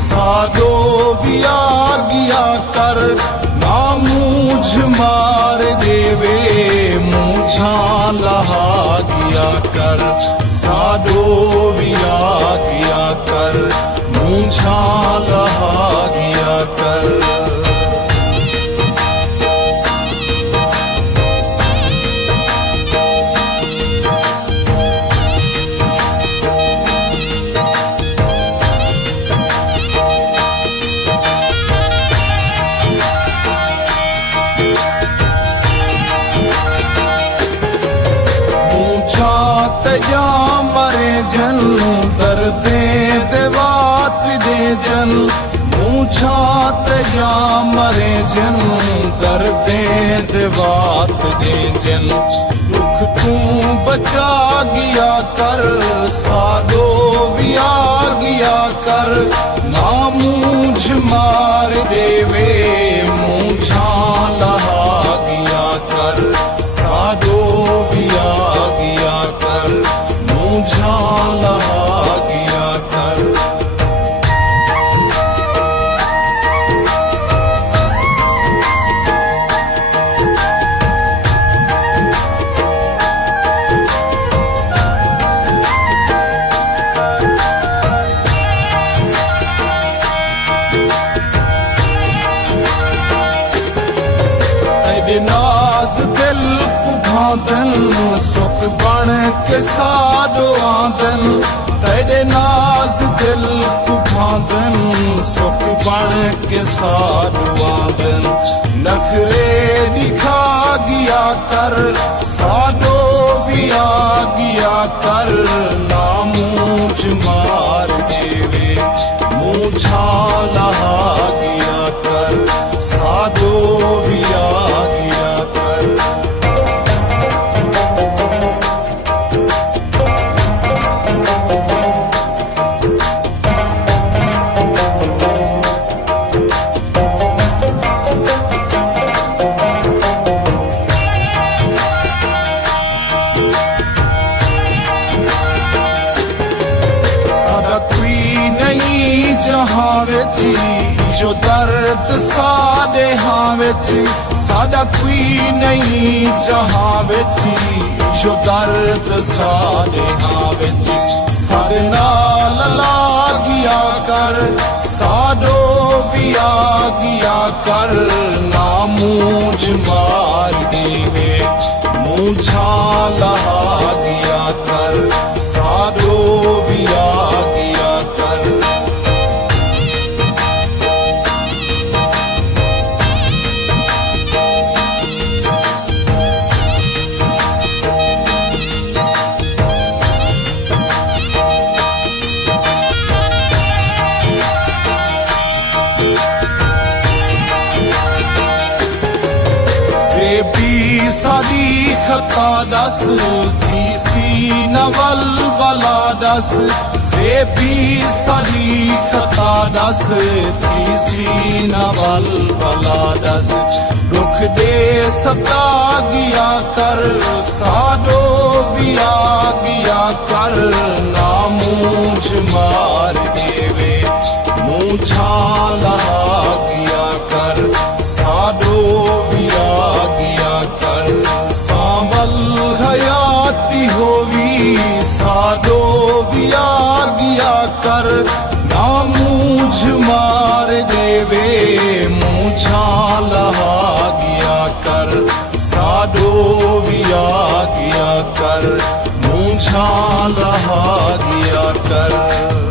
सादो बिया गिया कर ना मूझ मार देवे मूझा लहा गिया कर सादो बिया गिया कर मूझा लहा गिया कर या मरे जन दर्दे देवात दे जन मूछात या मरे जन दर्दे देवात दे जन दुख तू बचा गिया कर सादो बिया गिया कर ना मूझ मार देवे मूझा लहा गिया कर सादो बिया गिया कर मूझा लहा गिया कर नाज दिल फुभांदन सुख बण के साडो आंदन तेरे नाज दिल फुभांदन सुख बण के साडो आंदन नखरे दिखा गिया कर साडो बिया गिया कर ना मूझ मार देवे मूझा लहा गिया कर साडो बिया गिया कर साडा कोई नहीं जहां विच जो दर्द साडे हां विच साडा कोई नहीं जहां विच जो दर्द साडे हां विच साडे नाल ला गिया कर साडो बिया गिया कर ना मूझ मार देवे मूझा लहा गिया कर साडो बिया गिया कर सादी खता दस तीसी नवल वाला दस जेबी सादी खता दस तीसी नवल वाला दस दुख दे सता गिया कर साडो बिया गिया कर ना मूझ मार देवे मूझा लहा गिया कर साडो बिया गिया कर सांवल हयाती होवी साडो बिया गिया कर ना मूझ मार देवे मूझा लहा गिया कर साडो बिया गिया कर मूझा लहा गिया कर।